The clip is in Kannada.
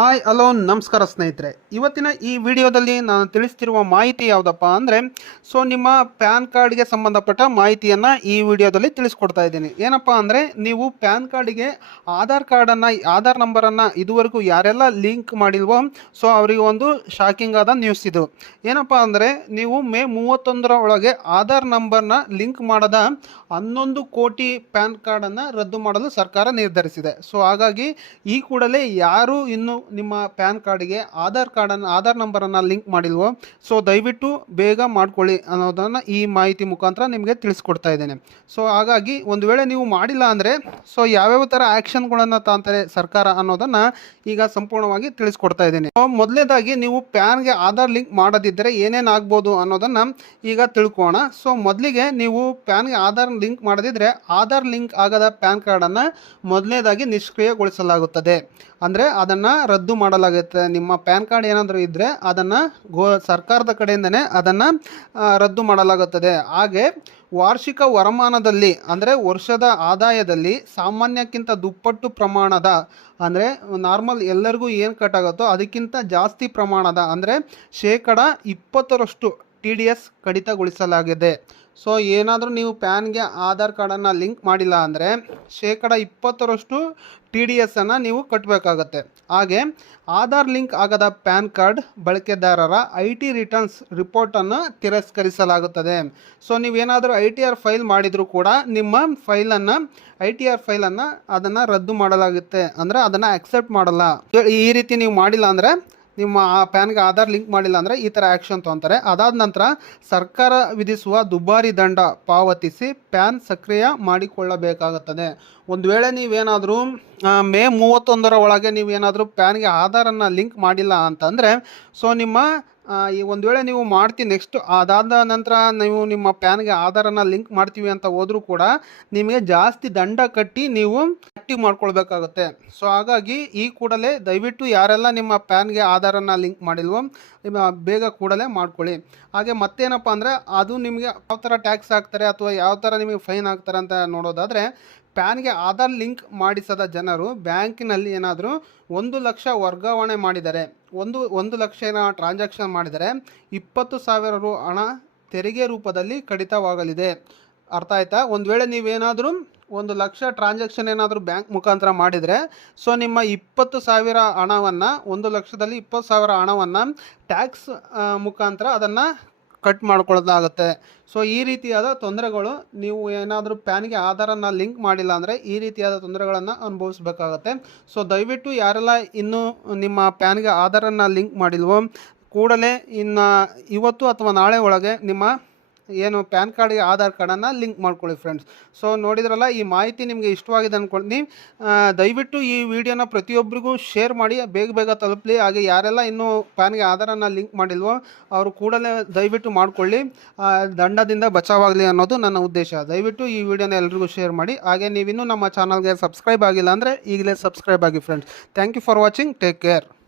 ಹಾಯ್ ಅಲೋ ನಮಸ್ಕಾರ, ಸ್ನೇಹಿತರೆ. ಇವತ್ತಿನ ಈ ವಿಡಿಯೋದಲ್ಲಿ ನಾನು ತಿಳಿಸ್ತಿರುವ ಮಾಹಿತಿ ಯಾವುದಪ್ಪ ಅಂದರೆ, ಸೊ ನಿಮ್ಮ ಪ್ಯಾನ್ ಕಾರ್ಡ್ಗೆ ಸಂಬಂಧಪಟ್ಟ ಮಾಹಿತಿಯನ್ನು ಈ ವಿಡಿಯೋದಲ್ಲಿ ತಿಳಿಸ್ಕೊಡ್ತಾ ಇದ್ದೀನಿ. ಏನಪ್ಪ ಅಂದರೆ, ನೀವು ಪ್ಯಾನ್ ಕಾರ್ಡಿಗೆ ಆಧಾರ್ ಕಾರ್ಡನ್ನು, ಆಧಾರ್ ನಂಬರನ್ನು ಇದುವರೆಗೂ ಯಾರೆಲ್ಲ ಲಿಂಕ್ ಮಾಡಿಲ್ವೋ, ಸೊ ಅವರಿಗೆ ಒಂದು ಶಾಕಿಂಗ್ ಆದ ನ್ಯೂಸ್ ಇದು. ಏನಪ್ಪ ಅಂದರೆ, ನೀವು ಮೇ ಮೂವತ್ತೊಂದರ ಒಳಗೆ ಆಧಾರ್ ನಂಬರ್ನ ಲಿಂಕ್ ಮಾಡದ ಹನ್ನೊಂದು ಕೋಟಿ ಪ್ಯಾನ್ ಕಾರ್ಡನ್ನು ರದ್ದು ಮಾಡಲು ಸರ್ಕಾರ ನಿರ್ಧರಿಸಿದೆ. ಸೊ ಹಾಗಾಗಿ ಈ ಕೂಡಲೇ ಯಾರು ಇನ್ನು ನಿಮ್ಮ ಪ್ಯಾನ್ ಕಾರ್ಡಿಗೆ ಆಧಾರ್ ಕಾರ್ಡನ್ನು, ಆಧಾರ್ ನಂಬರನ್ನು ಲಿಂಕ್ ಮಾಡಿಲ್ವೋ, ಸೊ ದಯವಿಟ್ಟು ಬೇಗ ಮಾಡ್ಕೊಳ್ಳಿ ಅನ್ನೋದನ್ನು ಈ ಮಾಹಿತಿ ಮುಖಾಂತರ ನಿಮಗೆ ತಿಳಿಸ್ಕೊಡ್ತಾ ಇದ್ದೇನೆ. ಸೊ ಹಾಗಾಗಿ ಒಂದು ವೇಳೆ ನೀವು ಮಾಡಿಲ್ಲ ಅಂದರೆ, ಸೊ ಯಾವ್ಯಾವ ಥರ ಆ್ಯಕ್ಷನ್ಗಳನ್ನು ತಾಂತಾರೆ ಸರ್ಕಾರ ಅನ್ನೋದನ್ನು ಈಗ ಸಂಪೂರ್ಣವಾಗಿ ತಿಳಿಸ್ಕೊಡ್ತಾ ಇದ್ದೇನೆ. ಸೊ ಮೊದಲನೇದಾಗಿ ನೀವು ಪ್ಯಾನ್ಗೆ ಆಧಾರ್ ಲಿಂಕ್ ಮಾಡದಿದ್ದರೆ ಏನೇನು ಆಗ್ಬೋದು ಅನ್ನೋದನ್ನು ಈಗ ತಿಳ್ಕೋಣ ಸೊ ಮೊದಲಿಗೆ ನೀವು ಪ್ಯಾನ್ಗೆ ಆಧಾರ್ ಲಿಂಕ್ ಮಾಡದಿದ್ದರೆ ಆಧಾರ್ ಲಿಂಕ್ ಆಗದ ಪ್ಯಾನ್ ಕಾರ್ಡನ್ನು ಮೊದಲನೇದಾಗಿ ನಿಷ್ಕ್ರಿಯಗೊಳಿಸಲಾಗುತ್ತದೆ. ಅಂದರೆ ಅದನ್ನು ರದ್ದು ಮಾಡಲಾಗುತ್ತೆ. ನಿಮ್ಮ ಪ್ಯಾನ್ ಕಾರ್ಡ್ ಏನಾದರೂ ಇದ್ದರೆ ಅದನ್ನು ಗೋ ಸರ್ಕಾರದ ಕಡೆಯಿಂದನೇ ಅದನ್ನು ರದ್ದು ಮಾಡಲಾಗುತ್ತದೆ. ಹಾಗೆ ವಾರ್ಷಿಕ ವರಮಾನದಲ್ಲಿ, ಅಂದರೆ ವರ್ಷದ ಆದಾಯದಲ್ಲಿ ಸಾಮಾನ್ಯಕ್ಕಿಂತ ದುಪ್ಪಟ್ಟು ಪ್ರಮಾಣದ, ಅಂದರೆ ನಾರ್ಮಲ್ ಎಲ್ಲರಿಗೂ ಏನು ಕಟ್ಟಾಗುತ್ತೋ ಅದಕ್ಕಿಂತ ಜಾಸ್ತಿ ಪ್ರಮಾಣದ, ಅಂದರೆ ಶೇಕಡ ಇಪ್ಪತ್ತರಷ್ಟು ಟಿ ಡಿ ಎಸ್ ಕಡಿತಗೊಳಿಸಲಾಗಿದೆ. ಸೊ, ಏನಾದರೂ ನೀವು ಪ್ಯಾನ್ಗೆ ಆಧಾರ್ ಕಾರ್ಡನ್ನು ಲಿಂಕ್ ಮಾಡಿಲ್ಲ ಅಂದರೆ ಶೇಕಡ ಇಪ್ಪತ್ತರಷ್ಟು ಟಿ ಡಿ ಎಸ್ಸನ್ನು ನೀವು ಕಟ್ಟಬೇಕಾಗತ್ತೆ ಹಾಗೆ, ಆಧಾರ್ ಲಿಂಕ್ ಆಗದ ಪ್ಯಾನ್ ಕಾರ್ಡ್ ಬಳಕೆದಾರರ ಐ ಟಿ ರಿಟರ್ನ್ಸ್ ರಿಪೋರ್ಟನ್ನು ತಿರಸ್ಕರಿಸಲಾಗುತ್ತದೆ. ಸೊ, ನೀವೇನಾದರೂ ಐ ಟಿ ಆರ್ ಫೈಲ್ ಮಾಡಿದರೂ ಕೂಡ ನಿಮ್ಮ ಫೈಲನ್ನು ಐ ಟಿ ಆರ್ ಫೈಲನ್ನು ಅದನ್ನು ರದ್ದು ಮಾಡಲಾಗುತ್ತೆ. ಅಂದರೆ ಅದನ್ನು ಅಕ್ಸೆಪ್ಟ್ ಮಾಡಲ್ಲ. ಈ ರೀತಿ ನೀವು ಮಾಡಿಲ್ಲ ಅಂದರೆ ನಿಮ್ಮ ಆ ಪ್ಯಾನ್ಗೆ ಆಧಾರ್ ಲಿಂಕ್ ಮಾಡಿಲ್ಲ ಅಂದರೆ ಈ ಥರ ಆ್ಯಕ್ಷನ್ ತೊಗೊತಾರೆ. ಅದಾದ ನಂತರ ಸರ್ಕಾರ ವಿಧಿಸುವ ದುಬಾರಿ ದಂಡ ಪಾವತಿಸಿ ಪ್ಯಾನ್ ಸಕ್ರಿಯ ಮಾಡಿಕೊಳ್ಳಬೇಕಾಗುತ್ತದೆ. ಒಂದು ವೇಳೆ ನೀವೇನಾದರೂ ಮೇ ಮೂವತ್ತೊಂದರ ಒಳಗೆ ನೀವೇನಾದರೂ ಪ್ಯಾನ್ಗೆ ಆಧಾರನ್ನು ಲಿಂಕ್ ಮಾಡಿಲ್ಲ ಅಂತಂದರೆ, ಸೊ ನಿಮ್ಮ ಈ ಒಂದು ವೇಳೆ ನೀವು ಮಾಡ್ತೀವಿ ನೆಕ್ಸ್ಟ್ ಅದಾದ ನಂತರ ನೀವು ನಿಮ್ಮ ಪ್ಯಾನ್ಗೆ ಆಧಾರನ್ನು ಲಿಂಕ್ ಮಾಡ್ತೀವಿ ಅಂತ ಹೋದರೂ ಕೂಡ ನಿಮಗೆ ಜಾಸ್ತಿ ದಂಡ ಕಟ್ಟಿ ನೀವು ಆ್ಯಕ್ಟಿವ್ ಮಾಡ್ಕೊಳ್ಬೇಕಾಗುತ್ತೆ. ಸೊ ಹಾಗಾಗಿ ಈ ಕೂಡಲೇ ದಯವಿಟ್ಟು ಯಾರೆಲ್ಲ ನಿಮ್ಮ ಪ್ಯಾನ್ಗೆ ಆಧಾರನ್ನು ಲಿಂಕ್ ಮಾಡಿಲ್ವೋ, ನಿಮ್ಮ ಬೇಗ ಕೂಡಲೇ ಮಾಡ್ಕೊಳ್ಳಿ. ಹಾಗೆ ಮತ್ತೇನಪ್ಪ ಅಂದರೆ ಅದು ನಿಮಗೆ ಯಾವ ಥರ ಟ್ಯಾಕ್ಸ್ ಹಾಕ್ತಾರೆ ಅಥವಾ ಯಾವ ಥರ ನಿಮಗೆ ಫೈನ್ ಹಾಕ್ತಾರೆ ಅಂತ ನೋಡೋದಾದರೆ ಪ್ಯಾನ್ಗೆ ಆಧಾರ್ ಲಿಂಕ್ ಮಾಡಿಸದ ಜನರು ಬ್ಯಾಂಕಿನಲ್ಲಿ ಏನಾದರೂ ಒಂದು ಲಕ್ಷ ವರ್ಗಾವಣೆ ಮಾಡಿದರೆ, ಒಂದು ಒಂದು ಲಕ್ಷ ಟ್ರಾನ್ಸಾಕ್ಷನ್ ಮಾಡಿದರೆ ಇಪ್ಪತ್ತು ಸಾವಿರ ರು ಹಣ ತೆರಿಗೆ ರೂಪದಲ್ಲಿ ಕಡಿತವಾಗಲಿದೆ. ಅರ್ಥ ಆಯ್ತಾ? ಒಂದು ವೇಳೆ ನೀವೇನಾದರೂ ಒಂದು ಲಕ್ಷ ಟ್ರಾನ್ಸಾಕ್ಷನ್ ಏನಾದರೂ ಬ್ಯಾಂಕ್ ಮುಖಾಂತರ ಮಾಡಿದರೆ, ಸೊ ನಿಮ್ಮ ಇಪ್ಪತ್ತು ಸಾವಿರ ಹಣವನ್ನು, ಒಂದು ಲಕ್ಷದಲ್ಲಿ ಇಪ್ಪತ್ತು ಸಾವಿರ ಹಣವನ್ನು ಟ್ಯಾಕ್ಸ್ ಮುಖಾಂತರ ಅದನ್ನು ಕಟ್ ಮಾಡ್ಕೊಳ್ಳೋದಾಗುತ್ತೆ. ಸೊ ಈ ರೀತಿಯಾದ ತೊಂದರೆಗಳು ನೀವು ಏನಾದರೂ ಪ್ಯಾನ್ಗೆ ಆಧಾರನ್ನು ಲಿಂಕ್ ಮಾಡಿಲ್ಲ ಅಂದರೆ ಈ ರೀತಿಯಾದ ತೊಂದರೆಗಳನ್ನು ಅನುಭವಿಸಬೇಕಾಗತ್ತೆ. ಸೊ ದಯವಿಟ್ಟು ಯಾರೆಲ್ಲ ಇನ್ನೂ ನಿಮ್ಮ ಪ್ಯಾನ್ಗೆ ಆಧಾರನ್ನು ಲಿಂಕ್ ಮಾಡಿಲ್ವೋ, ಕೂಡಲೇ ಇನ್ನು ಇವತ್ತು ಅಥವಾ ನಾಳೆ ಒಳಗೆ ನಿಮ್ಮ ಏನು ಪ್ಯಾನ್ ಕಾರ್ಡಿಗೆ ಆಧಾರ್ ಕಾರ್ಡನ್ನು ಲಿಂಕ್ ಮಾಡ್ಕೊಳ್ಳಿ ಫ್ರೆಂಡ್ಸ್ ಸೊ ನೋಡಿದ್ರಲ್ಲ, ಈ ಮಾಹಿತಿ ನಿಮಗೆ ಇಷ್ಟವಾಗಿದೆ ಅಂದ್ಕೊಂಡು ದಯವಿಟ್ಟು ಈ ವಿಡಿಯೋನ ಪ್ರತಿಯೊಬ್ಬರಿಗೂ ಶೇರ್ ಮಾಡಿ, ಬೇಗ ಬೇಗ ತಲುಪಲಿ. ಹಾಗೆ ಯಾರೆಲ್ಲ ಇನ್ನೂ ಪ್ಯಾನ್ಗೆ ಆಧಾರನ್ನು ಲಿಂಕ್ ಮಾಡಿಲ್ವೋ, ಅವರು ಕೂಡಲೇ ದಯವಿಟ್ಟು ಮಾಡಿಕೊಳ್ಳಿ. ದಂಡದಿಂದ ಬಚಾವಾಗಲಿ ಅನ್ನೋದು ನನ್ನ ಉದ್ದೇಶ. ದಯವಿಟ್ಟು ಈ ವಿಡಿಯೋನ ಎಲ್ರಿಗೂ ಶೇರ್ ಮಾಡಿ. ಹಾಗೆ ನೀವಿನ್ನೂ ನಮ್ಮ ಚಾನಲ್ಗೆ ಸಬ್ಸ್ಕ್ರೈಬ್ ಆಗಿಲ್ಲ ಅಂದರೆ ಈಗಲೇ ಸಬ್ಸ್ಕ್ರೈಬ್ ಆಗಿ friends thank you for watching take care